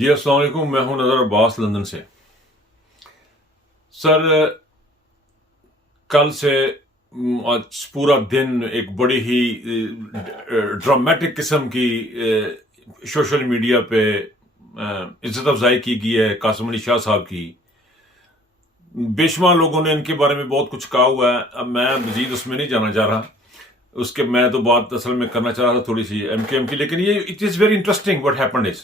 जी अस्सलाम वालेकुम। मैं हूं नज़र अब्बास लंदन से। सर, कल से आज पूरा दिन एक बड़ी ही ड्रामेटिक किस्म की सोशल मीडिया पे इज्जत अफजाई की गई है कासिम अली शाह साहब की। बेशुमार लोगों ने इनके बारे में बहुत कुछ कहा हुआ है। अब मैं मजीद उसमें नहीं जाना चाह रहा। उसके मैं तो बात असल में करना चाह रहा था थोड़ी सी एमकेएम की, लेकिन ये it is very interesting what happened is,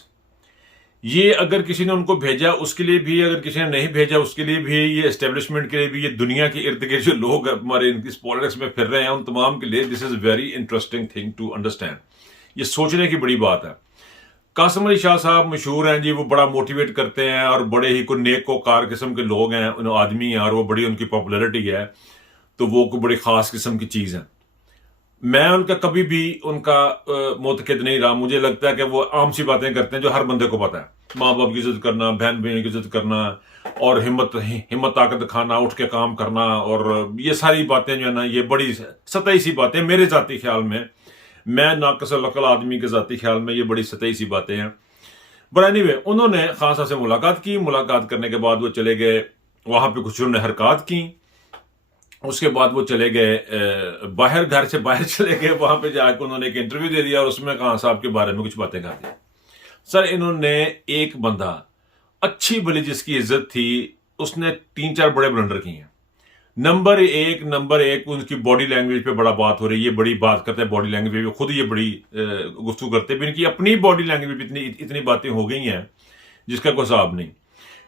ये अगर किसी ने उनको भेजा उसके लिए भी, अगर किसी ने नहीं भेजा उसके लिए भी, ये एस्टेब्लिशमेंट के लिए भी, ये दुनिया के इर्द गिर्द जो लोग हमारे इस पॉलिटिक्स में फिर रहे हैं उन तमाम के लिए this is very interesting thing to understand. ये सोचने की बड़ी बात है। कासिम अली शाह साहब मशहूर हैं जी, वो बड़ा मोटिवेट करते हैं और बड़े ही कोई नेकोकार किस्म के लोग हैं, आदमी हैं, और वो बड़ी उनकी पॉपुलैरिटी है, तो वो कोई बड़ी खास किस्म की चीज़ है। मैं उनका कभी भी उनका मुतकिद नहीं रहा। मुझे लगता है कि वो आम सी बातें करते हैं जो हर बंदे को पता है, माँ बाप की इज्जत करना, बहन बहन की इज्जत करना, और हिम्मत ताकत दिखाना, उठ के काम करना, और ये सारी बातें जो है ना, ये बड़ी सतही सी बातें मेरे जाती ख्याल में, मैं नाकस अक्ल आदमी के जाती ख्याल में ये बड़ी सतही सी बातें हैं। बट एनीवे, उन्होंने खान साहब से मुलाकात की। मुलाकात करने के बाद वो चले गए, वहां पे कुछ उन्होंने हरकत की। उसके बाद वो चले गए बाहर, घर से बाहर चले गए, वहां पे जाकर उन्होंने एक इंटरव्यू दे दिया और उसमें खान साहब के बारे में कुछ बातें कर दी। सर, इन्होंने एक बंदा अच्छी भली जिसकी इज्जत थी, उसने 3-4 बड़े ब्लंडर किए हैं। नंबर एक उनकी बॉडी लैंग्वेज पे बड़ा बात हो रही है, बड़ी बात करते हैं बॉडी लैंग्वेज पे, खुद ये बड़ी गुफ्तगू करते हैं, इनकी अपनी बॉडी लैंग्वेज पे इतनी बातें हो गई हैं जिसका कोई हिसाब नहीं।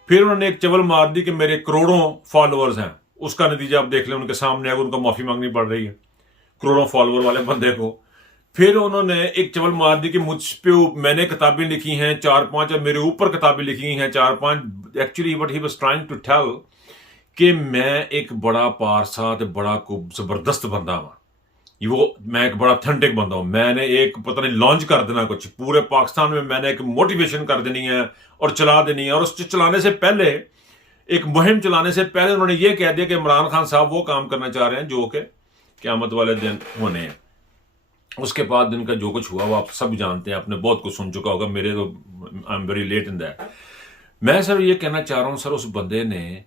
फिर उन्होंने एक चवल मार दी कि मेरे करोड़ों फॉलोअर्स हैं। उसका नतीजा आप देख लें, उनके सामने आगे उनको माफी मांगनी पड़ रही है, करोड़ों फॉलोअर वाले बंदे को। फिर उन्होंने एक चवल मार दी कि मुझ पे मैंने किताबें लिखी हैं 4-5, और मेरे ऊपर किताबें लिखी हैं 4-5। Actually what he was trying to tell कि मैं एक बड़ा पारसा, बड़ा जबरदस्त बंदा हूं, मैं एक बड़ा ऑथेंटिक बंदा हूं। मैंने एक पता नहीं लॉन्च कर देना कुछ पूरे पाकिस्तान में, मैंने एक मोटिवेशन कर देनी है और चला देनी है। और उस चलाने से पहले, एक मुहिम चलाने से पहले उन्होंने ये कह दिया कि इमरान खान साहब वो काम करना चाह रहे हैं जो कि क़यामत वाले दिन होने हैं। उसके बाद दिन का जो कुछ हुआ वो आप सब जानते हैं, आपने बहुत कुछ सुन चुका होगा। मेरे तो I am very late in that. मैं सर ये कहना चाह रहा हूं, सर उस बंदे ने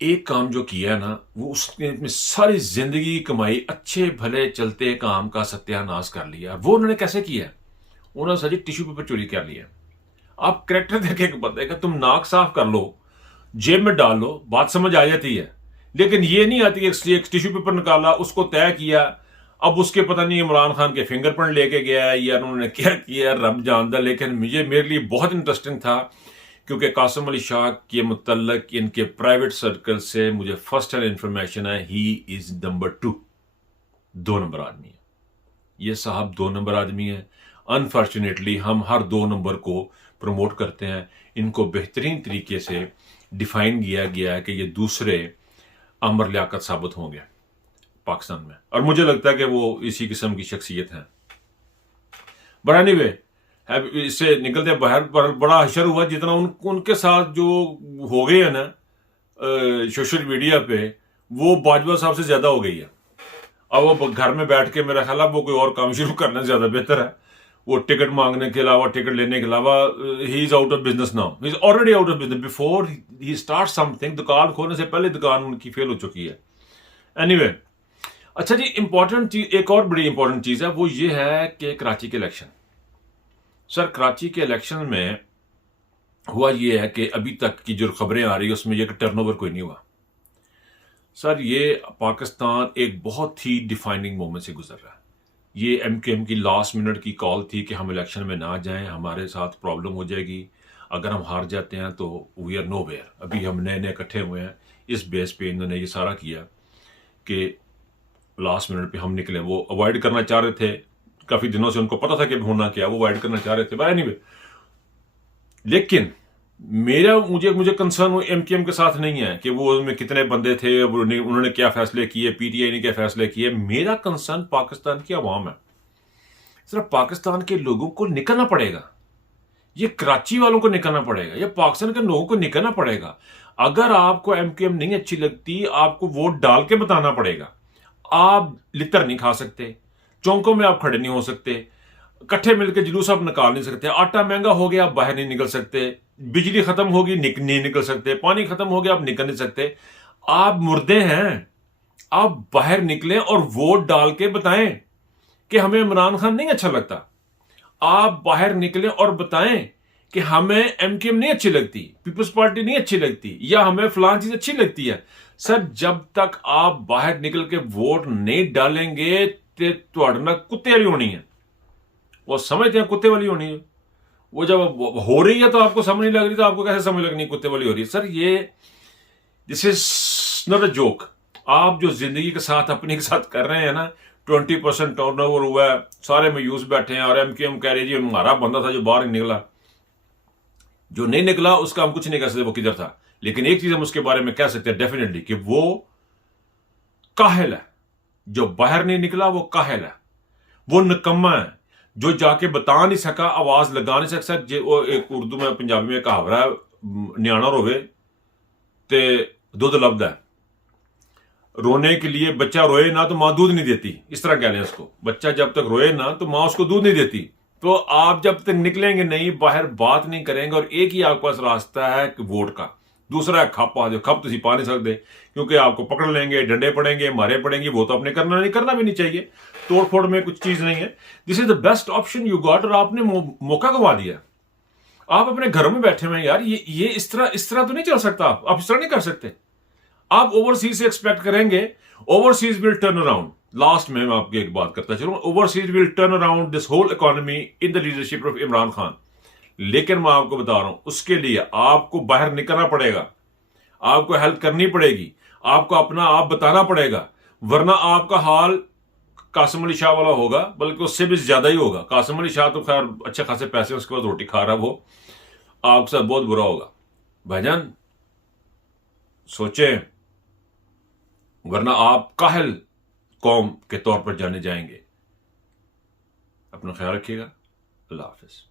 एक काम जो किया है ना, वो उसने अपनी सारी जिंदगी कमाई अच्छे भले चलते काम का सत्यानाश कर लिया। वो उन्होंने कैसे किया? उन्होंने सर टिश्यू पेपर चोरी कर लिया। आप करेक्टर देखे एक बंदे का, तुम नाक साफ कर लो, जेब में डाल लो, बात समझ आ जाती है। लेकिन ये नहीं आती कि एक टिश्यू पेपर निकाला, उसको तय किया, अब उसके पता नहीं इमरान खान के फिंगरप्रिंट लेके गया है या उन्होंने क्या किया, रब जानता। लेकिन मेरे लिए बहुत इंटरेस्टिंग था, क्योंकि कासिम अली शाह के मुतल्लक इनके प्राइवेट सर्कल से मुझे फर्स्ट हैंड इंफॉर्मेशन है, ही इज नंबर 2, 2 नंबर आदमी है ये साहब, 2 नंबर आदमी है। अनफॉर्चुनेटली हम हर 2 नंबर को प्रमोट करते हैं। इनको बेहतरीन तरीके से डिफाइन किया गया है कि ये दूसरे अमर लियाकत साबित होंगे पाकिस्तान में, और मुझे लगता है कि वो इसी किस्म की शख्सियत है। बट एनीवे, इससे निकलते बाहर बड़ा हशर हुआ जितना उनके साथ जो हो गए है ना सोशल मीडिया पे, वो बाजवा साहब से ज्यादा हो गई है। अब वो घर में बैठ के मेरा ख्याल वो कोई और काम शुरू करना ज्यादा बेहतर है। वो टिकट मांगने के अलावा, टिकट लेने के अलावा, he is out of business now, he is already out of business. Before he start something, दुकान खोलने से पहले दुकान उनकी फेल हो चुकी है। एनीवे, अच्छा जी, इंपॉर्टेंट चीज, एक और बड़ी इंपॉर्टेंट चीज है, वो ये है कि कराची के इलेक्शन। सर, कराची के इलेक्शन में हुआ ये है कि अभी तक की जो खबरें आ रही है उसमें यह टर्नओवर कोई नहीं हुआ। सर, ये पाकिस्तान एक बहुत ही डिफाइनिंग मोमेंट से गुजर रहा है। ये एमकेएम की लास्ट मिनट की कॉल थी कि हम इलेक्शन में ना जाएं, हमारे साथ प्रॉब्लम हो जाएगी, अगर हम हार जाते हैं तो वी आर नो वेयर। अभी हम नए नए इकट्ठे हुए हैं, इस बेस पे इन्होंने ये सारा किया कि लास्ट मिनट पे हम निकले। वो अवॉइड करना चाह रहे थे, काफी दिनों से उनको पता था कि होना क्या, वो अवॉइड करना चाह रहे थे। बट एनीवे, लेकिन मुझे कंसर्न एमकेएम के साथ नहीं है कि वो उसमें कितने बंदे थे, उन्होंने क्या फैसले किए, पीटीआई ने क्या फैसले किए। मेरा कंसर्न पाकिस्तान की आवाम है। सिर्फ पाकिस्तान के लोगों को निकलना पड़ेगा, ये कराची वालों को निकलना पड़ेगा, या पाकिस्तान के लोगों को निकलना पड़ेगा। अगर आपको एमकेएम नहीं अच्छी लगती, आपको वोट डाल के बताना पड़ेगा। आप लितर नहीं खा सकते, चौंकों में आप खड़े नहीं हो सकते। इकट्ठे मिलकर जुलूस आप निकाल नहीं सकते। आटा महंगा हो गया, आप बाहर नहीं निकल सकते। बिजली खत्म होगी, नहीं निकल सकते। पानी खत्म हो गया, आप निकल नहीं सकते। आप मुर्दे हैं, आप बाहर निकलें और वोट डाल के बताएं कि हमें इमरान खान नहीं अच्छा लगता। आप बाहर निकलें और बताएं कि हमें एमकेएम नहीं अच्छी लगती, पीपल्स पार्टी नहीं अच्छी लगती, या हमें फलां चीज अच्छी लगती है। सर, जब तक आप बाहर निकल के वोट नहीं डालेंगे ते तुहाडे नाल कुत्ते वाली होनी है। वो समझते हैं कुत्ते वाली होनी है। वो जब हो रही है तो आपको समझ नहीं लग रही, तो आपको कैसे समझ लगनी कुत्ते वाली हो रही है? सर, ये this is not a joke. आप जो जिंदगी के साथ अपने के साथ कर रहे हैं ना, 20% टर्नओवर हुआ है, सारे मायूस बैठे हैं, और एमकेएम कह रही है जी हमारा बंदा था जो बाहर ही निकला। जो नहीं निकला उसका हम कुछ नहीं कर सकते, वो किधर था। लेकिन एक चीज हम उसके बारे में कह सकते हैं डेफिनेटली, कि वो काहिल है। जो बाहर नहीं निकला वो काहिल है, वो निकम्मा है। जो जाके बता नहीं सका, आवाज लगा नहीं सकता। वो एक उर्दू में पंजाबी में कहावरा है, न्याणा रोवे ते दूध लभदा है। रोने के लिए बच्चा रोए ना तो मां दूध नहीं देती, इस तरह कह लें उसको। बच्चा जब तक रोए ना तो मां उसको दूध नहीं देती। तो आप जब तक निकलेंगे नहीं, बाहर बात नहीं करेंगे, और एक ही आपके पास रास्ता है कि वोट का। दूसरा है खप आ, जो खप तुम पा नहीं सकते, क्योंकि आपको पकड़ लेंगे, डंडे पड़ेंगे, मारे पड़ेंगे। वो तो आपने करना नहीं, करना भी नहीं चाहिए। तोड़ फोड़ में कुछ चीज नहीं है। This is the best option you got, और आपने मौका गवा दिया। आप अपने घरों में बैठे हुए हैं यार। ये इस तरह तो नहीं चल सकता। आप इस तरह नहीं कर सकते। आप ओवरसीज से एक्सपेक्ट करेंगे overseas will turn around. Last में मैं आपकी एक बात करता चलूं, overseas will turn around this whole economy in the leadership of Imran Khan. लेकिन मैं आपको बता रहा हूं, उसके लिए आपको बाहर निकलना पड़ेगा, आपको हेल्प करनी पड़ेगी, आपको अपना आप बताना पड़ेगा। वरना आपका हाल कासिम अली शाह वाला होगा, बल्कि उससे भी ज्यादा ही होगा। कासिम अली शाह तो खैर अच्छे खासे पैसे उसके बाद रोटी खा रहा, वो आपके साथ बहुत बुरा होगा। भाईजान सोचें, वरना आप काहिल कौम के तौर पर जाने जाएंगे। अपना ख्याल रखिएगा। अल्लाह हाफिज।